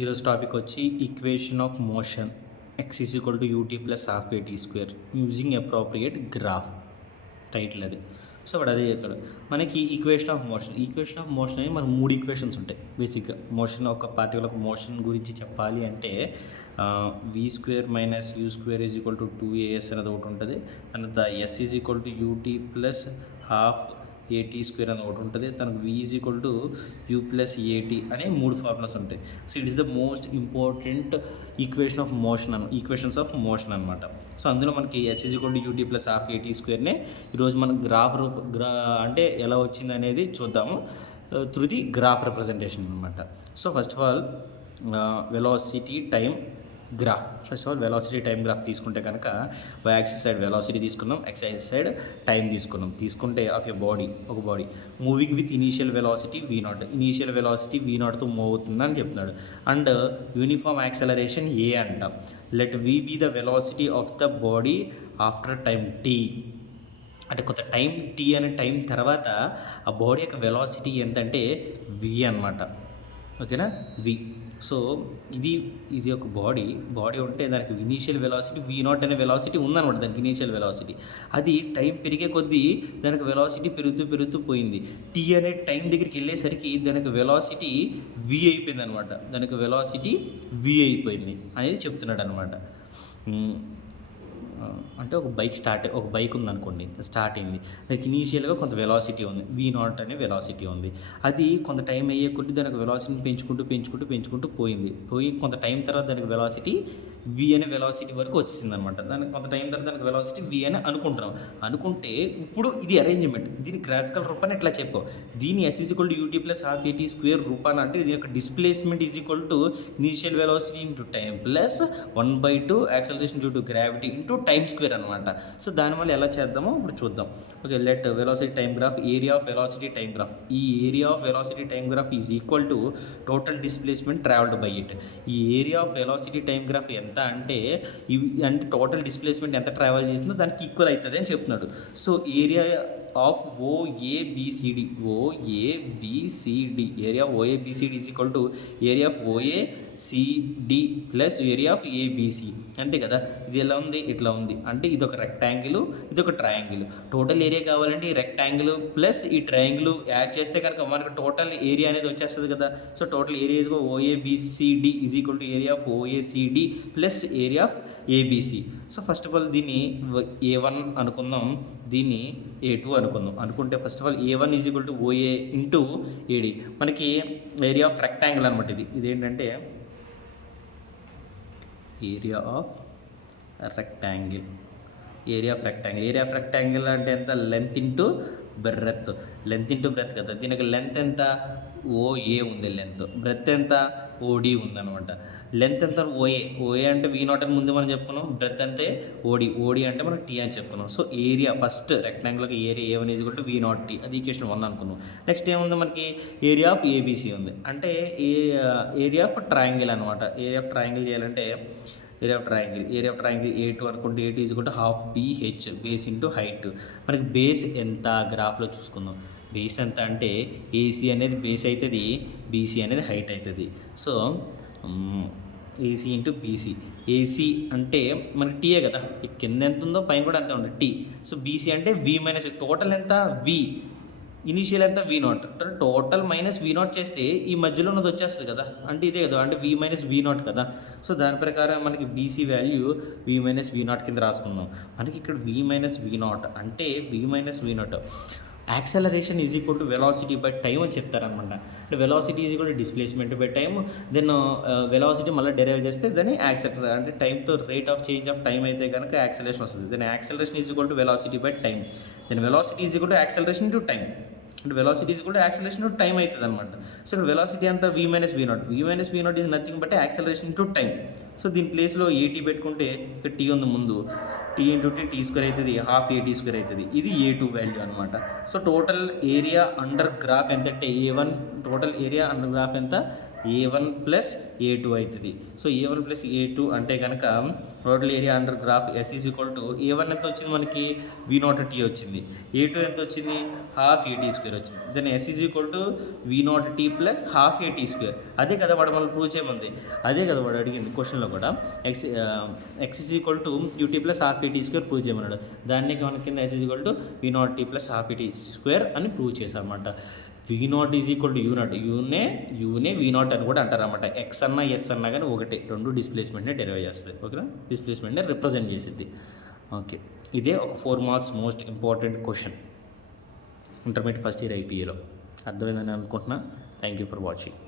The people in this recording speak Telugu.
ఈరోజు టాపిక్ వచ్చి equation of motion X is equal to UT plus half AT square using appropriate graph title అది. సో వాడు అదే చెప్తాడు మనకి ఈక్వేషన్ ఆఫ్ మోషన్ అని మన మూడు ఈక్వేషన్స్ ఉంటాయి బేసిక్గా. మోషన్ ఒక పార్టికులర్ మోషన్ గురించి చెప్పాలి అంటే V square minus U square is equal to 2as అనేది ఒకటి ఉంటుంది. తర్వాత S is equal to UT plus half AT square అని ఒకటి ఉంటుంది. తనకు V is equal to U plus AT అనే మూడు ఫార్ములాస్ ఉంటాయి. So it is the most important equations of motion అనమాట. సో అందులో మనకి S is equal to UT plus half AT స్క్వేర్నే ఈరోజు మనం అంటే ఎలా వచ్చింది అనేది చూద్దాము త్రూ ది గ్రాఫ్ రిప్రజెంటేషన్ అనమాట. So first of all velocity time graph. First of all velocity time graph తీసుకుంటే కనుక వై యాక్సిస్ సైడ్ వెలాసిటీ తీసుకున్నాం, ఎక్స్ యాక్సిస్ సైడ్ టైం తీసుకుంటే ఆఫ్ ఎ ఒక body moving with initial velocity V నాట్తో మూవ్ అవుతుందని చెప్తున్నాడు. అండ్ యూనిఫామ్ యాక్సలరేషన్ ఏ అంటాం. Let V be the velocity of the body after time T. అంటే కొంత టైం టీ అనే టైం తర్వాత ఆ బాడీ యొక్క వెలాసిటీ ఎంతంటే వి అనమాట. ఓకేనా, వి. సో ఇది ఒక బాడీ ఉంటే దానికి ఇనీషియల్ వెలాసిటీ వి నాట్ అనే వెలాసిటీ ఉందన్నమాట. దానికి ఇనీషియల్ వెలాసిటీ అది టైం పెరిగే కొద్దీ దానికి వెలాసిటీ పెరుగుతూ పోయింది. టీ అనే టైం దగ్గరికి వెళ్ళేసరికి దానికి వెలాసిటీ వి అయిపోయింది అనమాట. అనేది చెప్తున్నాడు అనమాట. అంటే ఒక బైక్ ఉందనుకోండి, స్టార్ట్ అయింది. దానికి ఇనీషియల్గా కొంత వెలాసిటీ ఉంది, వి నాట్ అనే వెలాసిటీ ఉంది. అది కొంత టైం అయ్యే కొద్ది దానికి వెలాసిటీని పెంచుకుంటూ పోయి కొంత టైం తర్వాత దానికి వెలాసిటీ వి అనే వెలాసిటీ వరకు వచ్చింది అనమాట. దానికి కొంత టైం తర్వాత దానికి వెలాసిటీ వి అని అనుకుంటే ఇప్పుడు ఇది అరేంజ్మెంట్. దీని గ్రాఫికల్ రూపాన్ని ఎట్లా చెప్పు, దీని S is equal to UT plus half AT square రూపాన్ని అంటే దీని యొక్క displacement is equal to initial velocity into time plus 1/2 acceleration due to gravity into time square అనమాట. సో దానివల్ల ఎలా చేద్దామో ఇప్పుడు చూద్దాం. Okay, let velocity time graph, area of velocity time graph. ఈ area of velocity time graph is equal to total displacement travelled by it. ఈ area of velocity time graph ఎంత అంటే టోటల్ డిస్ప్లేస్మెంట్ ఎంత ట్రావెల్ చేసిందో దానికి ఈక్వల్ అవుతుంది అని చెప్తున్నాడు. So area of OABCD area of OABCD is equal to area of OACD plus area of ABC. అంతే కదా. ఇది ఎలా ఉంది, ఇట్లా ఉంది. అంటే ఇది ఒక రెక్టాంగిల్, ఇది ఒక ట్రయాంగిల్. టోటల్ ఏరియా కావాలంటే ఈ రెక్టాంగిల్ ప్లస్ ఈ ట్రయాంగిల్ యాడ్ చేస్తే కనుక మనకు టోటల్ ఏరియా అనేది వచ్చేస్తుంది కదా. So total area is OABCD is equal to area of OACD plus area of ABC. So first of all దీన్ని A1 అనుకుందాం, దీన్ని A2 అనుకుంటే first of all A1 is equal to OA into AD. మనకి ఏరియా ఆఫ్ రెక్టాంగిల్ అనమాట. ఇదేంటంటే ఏరియా ఆఫ్ రెక్టాంగిల్ అంటే ఎంత, లెంత్ ఇంటూ బ్రెత్ కదా. దీనికి లెంత్ ఎంత, ఓఏ ఉంది లెంత్, బ్రెత్ ఎంత, ఓడి ఉందన్నమాట. లెంత్ ఎంత, ఓఏ అంటే వి నాట్ అని ముందు మనం చెప్పుకున్నాం. బ్రెత్ అంటే ఓడి అంటే మనం టీ అని చెప్పుకున్నాం. సో ఏరియా ఫస్ట్ రెక్టాంగిల్కి area A1 is equal to V naught T, అది ఈక్వేషన్ 1 అనుకున్నాం. నెక్స్ట్ ఏముంది మనకి, ఏరియా ఆఫ్ ఏబిసి ఉంది. అంటే ఏరియా ఆఫ్ ట్రయాంగిల్ అనమాట. ఏరియా ఆఫ్ ట్రయాంగిల్ చేయాలంటే ఏరియా ఆఫ్ ట్రయాంగిల్ A2 అనుకుంటే A2 is equal to half BH, base into height. మనకి బేస్ ఎంత గ్రాఫ్లో చూసుకుందాం. బేస్ ఎంత అంటే ఏసీ అనేది బేస్ అవుతుంది, బీసీ అనేది హైట్ అవుతుంది. So AC into BC. AC అంటే మనకి టీయే కదా, కింద ఎంత ఉందో పైన కూడా అంత ఉంటుంది టీ. సో బీసీ అంటే వి మైనస్ టోటల్ ఎంత, వి ఇనీషియల్ ఎంత, V naught. Total minus V naught చేస్తే ఈ మధ్యలో ఉన్నది వచ్చేస్తుంది కదా, అంటే ఇదే కదా, అంటే వి మైనస్ వి నాట్ కదా. సో దాని ప్రకారం మనకి BC value V minus V naught కింద రాసుకుందాం. మనకి ఇక్కడ వి మైనస్ వి నాట్ అంటే acceleration is equal to velocity by time అని చెప్తారనమాట. అంటే velocity is equal to displacement by time. Then velocity మళ్ళీ డెరైవ్ చేస్తే దాన్ని అంటే టైంతో rate of change of time అయితే కనుక యాక్సలరేషన్ వస్తుంది. Then acceleration is equal to velocity by time. Then velocity is equal to acceleration into time. అంటే velocity is equal to acceleration into time అవుతుంది అనమాట. సో ఇక్కడ వెలాసిటీ అంతా V minus V naught is nothing but acceleration into time. So దీని ప్లేస్లో ఏటీ పెట్టుకుంటే ఇక్కడ టీ ఉంది ముందు, టీ ఇంటూ టీ స్క్వేర్ అవుతుంది, హాఫ్ ఏటీ స్క్వేర్ అవుతుంది. ఇది A2 వాల్యూ అనమాట. So total area under graph ఎంత అంటే A1, total area under graph ఎంత A1 ప్లస్ A2 అవుతుంది. సో A1 ప్లస్ A2 అంటే కనుక total area under graph S is equal to A1 ఎంత వచ్చింది మనకి V0T వచ్చింది, A2 ఎంత వచ్చింది హాఫ్ AT స్క్వేర్ వచ్చింది. Then S is equal to V0T plus half AT square. అదే కదా వాడు మనం ప్రూవ్ చేయమంది, అదే కదా వాడు అడిగింది క్వశ్చన్లో కూడా. X is equal to UT plus half AT square prove చేయమన్నాడు. దాన్ని మన కింద S is equal to V0T plus half AT square అని ప్రూవ్ చేశామన్నమాట. V0 is equal to U0, యూనే V0 అని కూడా అంటారన్నమాట. X అన్నా S అన్నా కానీ ఒకటే, రెండు డిస్ప్లేస్మెంట్ని డెరైవ్ చేస్తుంది. ఓకేనా, డిస్ప్లేస్మెంట్ని రిప్రజెంట్ చేసిద్ది. ఓకే, ఇదే ఒక 4 marks most important question intermediate first year IPAలో. అర్థమైందని అనుకుంటున్నా. Thank you for watching.